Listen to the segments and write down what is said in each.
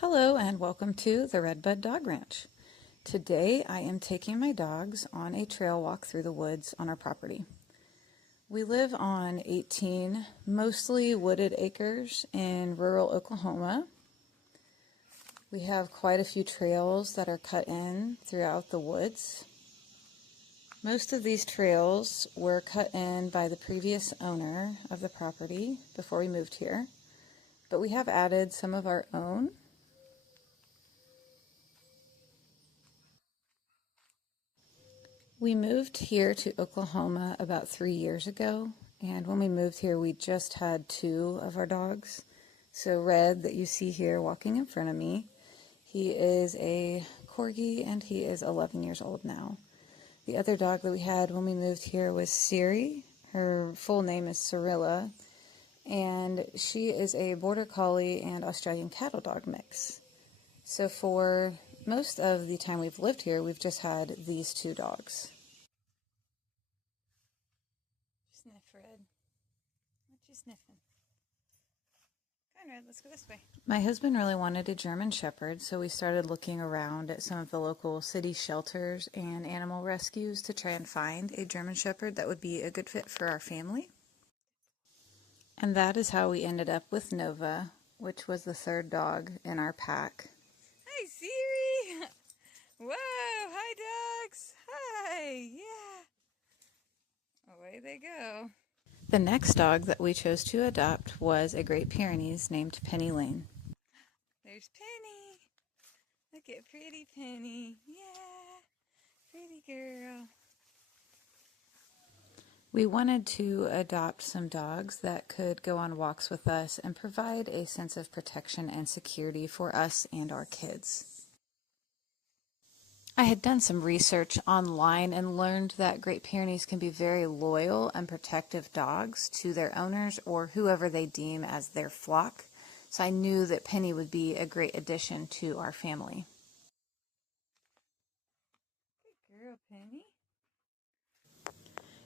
Hello and welcome to the Redbud Dog Ranch. Today I am taking my dogs on a trail walk through the woods on our property. We live on 18 mostly wooded acres in rural Oklahoma. We have quite a few trails that are cut in throughout the woods. Most of these trails were cut in by the previous owner of the property before we moved here, but we have added some of our own. We moved here to Oklahoma about 3 years ago, and when we moved here, we just had two of our dogs. So Red, that you see here walking in front of me, he is a corgi and he is 11 years old now. The other dog that we had when we moved here was Siri. Her full name is Cirilla, and she is a border collie and Australian cattle dog mix. So for most of the time we've lived here, we've just had these two dogs. Sniff, Red. What you sniffing? Come on, Red, let's go this way. My husband really wanted a German Shepherd, so we started looking around at some of the local city shelters and animal rescues to try and find a German Shepherd that would be a good fit for our family. And that is how we ended up with Nova, which was the third dog in our pack. Hi, Siri! Whoa! Hi, dogs! Hi! Yeah! Away they go. The next dog that we chose to adopt was a Great Pyrenees named Penny Lane. There's Penny! Look at pretty Penny! Yeah! Pretty girl! We wanted to adopt some dogs that could go on walks with us and provide a sense of protection and security for us and our kids. I had done some research online and learned that Great Pyrenees can be very loyal and protective dogs to their owners or whoever they deem as their flock. So I knew that Penny would be a great addition to our family. Good girl, Penny.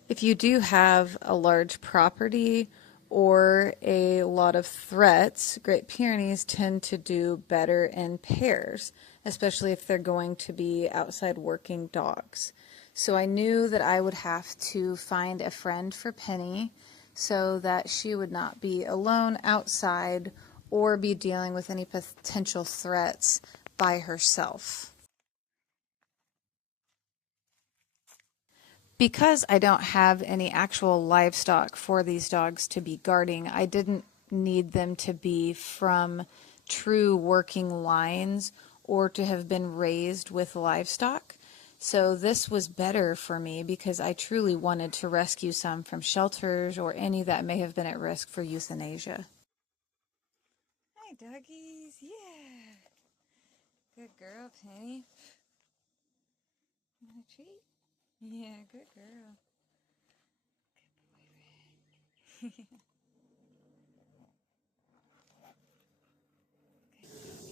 If you do have a large property or a lot of threats, Great Pyrenees tend to do better in pairs, especially if they're going to be outside working dogs. So I knew that I would have to find a friend for Penny so that she would not be alone outside or be dealing with any potential threats by herself. Because I don't have any actual livestock for these dogs to be guarding, I didn't need them to be from true working lines or to have been raised with livestock. So this was better for me because I truly wanted to rescue some from shelters or any that may have been at risk for euthanasia. Hi, doggies. Yeah. Good girl, Penny. You want a treat? Yeah, good girl. Good boy, Red.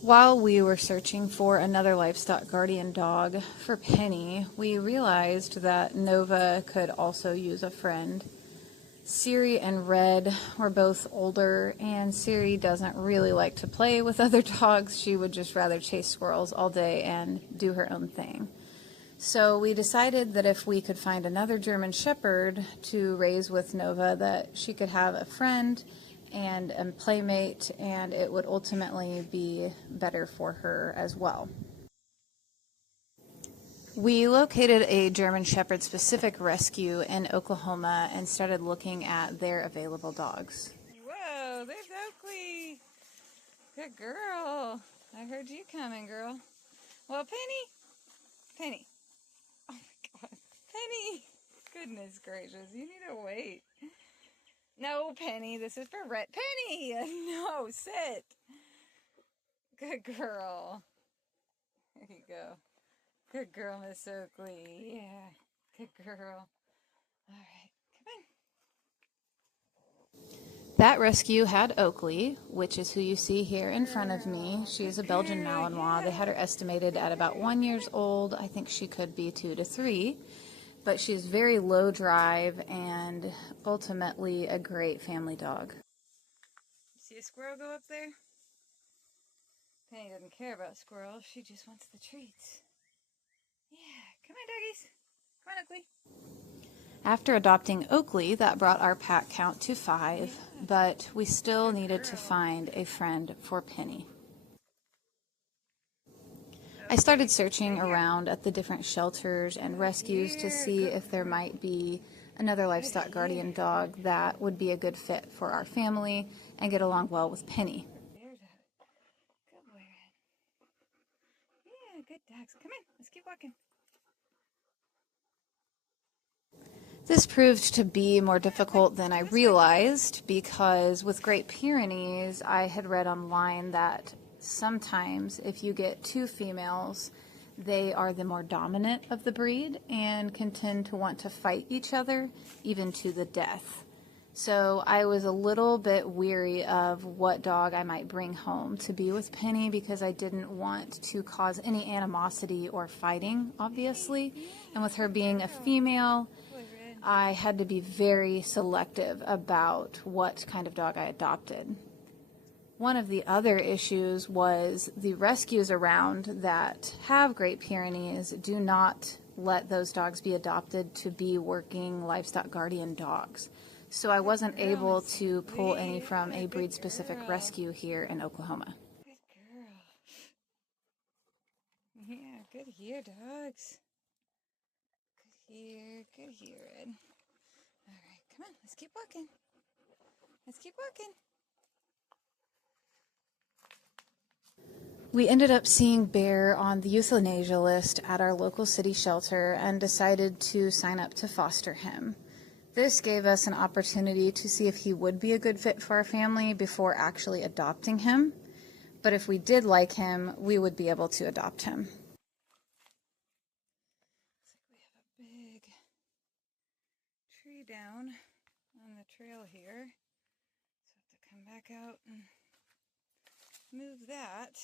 While we were searching for another livestock guardian dog for Penny, we realized that Nova could also use a friend. Siri and Red were both older, and Siri doesn't really like to play with other dogs. She would just rather chase squirrels all day and do her own thing. So we decided that if we could find another German Shepherd to raise with Nova, that she could have a friend and a playmate, and it would ultimately be better for her as well. We located a German Shepherd specific rescue in Oklahoma and started looking at their available dogs. Whoa, there's Oakley. Good girl. I heard you coming, girl. Well, Penny. Oh my God, Penny. Goodness gracious, you need to wait. No, Penny, this is for Red. Penny! No, sit. Good girl. There you go. Good girl, Miss Oakley. Yeah, good girl. All right, come on. That rescue had Oakley, which is who you see here in front of me. She is a Belgian Malinois. Yeah. They had her estimated at about 1 year old. I think she could be 2 to 3. But she's very low drive and ultimately a great family dog. See a squirrel go up there? Penny doesn't care about squirrels. She just wants the treats. Yeah, come on, doggies. Come on, Oakley. After adopting Oakley, that brought our pack count to 5, but we still needed to find a friend for Penny. I started searching around at the different shelters and rescues to see if there might be another livestock guardian dog that would be a good fit for our family and get along well with Penny. Good boy, Red. Yeah, good dogs. Come on, let's keep walking. This proved to be more difficult than I realized because with Great Pyrenees, I had read online that sometimes if you get 2 females, they are the more dominant of the breed and can tend to want to fight each other, even to the death. So I was a little bit weary of what dog I might bring home to be with Penny because I didn't want to cause any animosity or fighting, obviously. And with her being a female, I had to be very selective about what kind of dog I adopted. One of the other issues was the rescues around that have Great Pyrenees do not let those dogs be adopted to be working livestock guardian dogs. So I wasn't able to pull any from a breed-specific rescue here in Oklahoma. Good girl. Yeah, good here, dogs. Good here, Red. All right, come on, let's keep walking. Let's keep walking. We ended up seeing Bear on the euthanasia list at our local city shelter and decided to sign up to foster him. This gave us an opportunity to see if he would be a good fit for our family before actually adopting him. But if we did like him, we would be able to adopt him. Looks like we have a big tree down on the trail here. So I have to come back out and move that.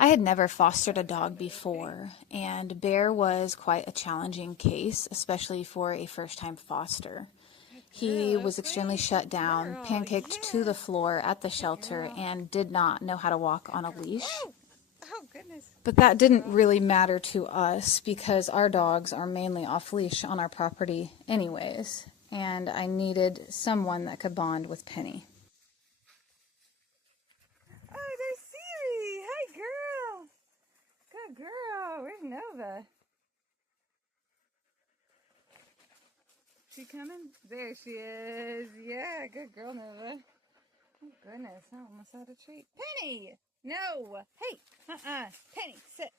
I had never fostered a dog before, and Bear was quite a challenging case, especially for a first-time foster. He was extremely shut down, pancaked to the floor at the shelter, and did not know how to walk on a leash. Oh, goodness. But that didn't really matter to us because our dogs are mainly off-leash on our property anyways, and I needed someone that could bond with Penny. Oh, there's Siri. Hi, girl. Good girl. Where's Nova? She coming? There she is. Yeah, good girl, Nova. Oh, goodness. I almost had a treat. Penny! No! Hey! Penny, sit.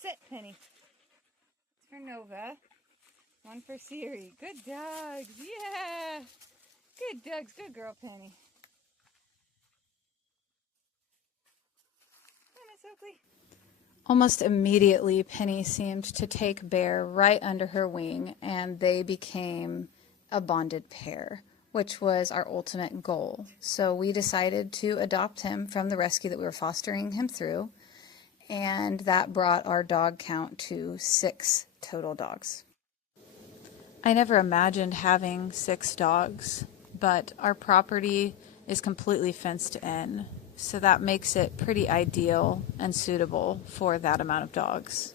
Sit, Penny. It's for Nova. One for Siri. Good dogs. Yeah! Good dogs. Good girl, Penny. Miss Oakley. Almost immediately, Penny seemed to take Bear right under her wing, and they became a bonded pair, which was our ultimate goal. So we decided to adopt him from the rescue that we were fostering him through, and that brought our dog count to 6 total dogs. I never imagined having 6 dogs, but our property is completely fenced in. So that makes it pretty ideal and suitable for that amount of dogs.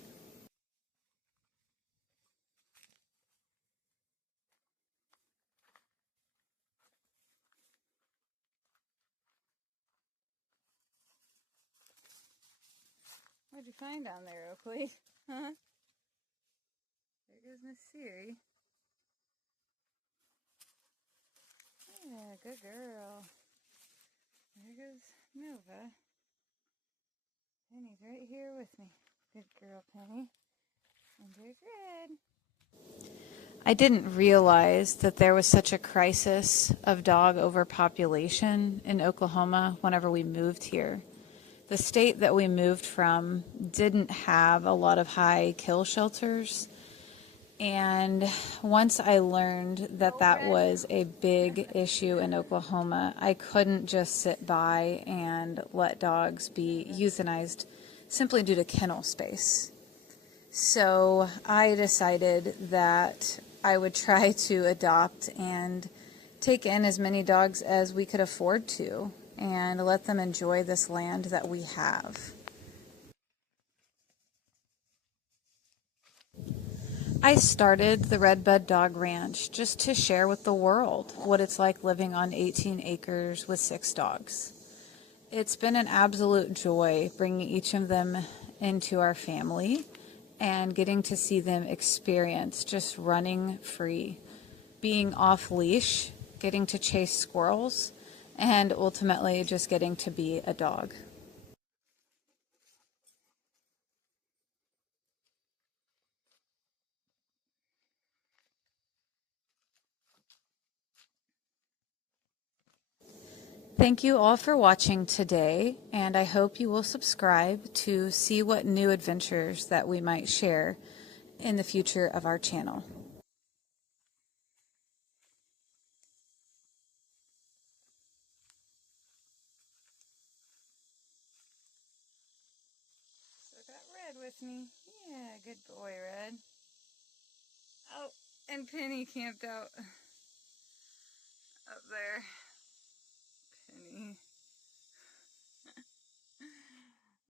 What'd you find down there, Oakley? Huh? There goes Miss Siri. Yeah, good girl. There goes Nova. Penny's right here with me. Good girl, Penny. And there's Red. I didn't realize that there was such a crisis of dog overpopulation in Oklahoma whenever we moved here. The state that we moved from didn't have a lot of high kill shelters. And once I learned that that was a big issue in Oklahoma, I couldn't just sit by and let dogs be euthanized simply due to kennel space. So I decided that I would try to adopt and take in as many dogs as we could afford to and let them enjoy this land that we have. I started the Redbud Dog Ranch just to share with the world what it's like living on 18 acres with 6 dogs. It's been an absolute joy bringing each of them into our family and getting to see them experience just running free, being off leash, getting to chase squirrels, and ultimately just getting to be a dog. Thank you all for watching today, and I hope you will subscribe to see what new adventures that we might share in the future of our channel. So I got Red with me. Yeah, good boy, Red. Oh, and Penny camped out up there.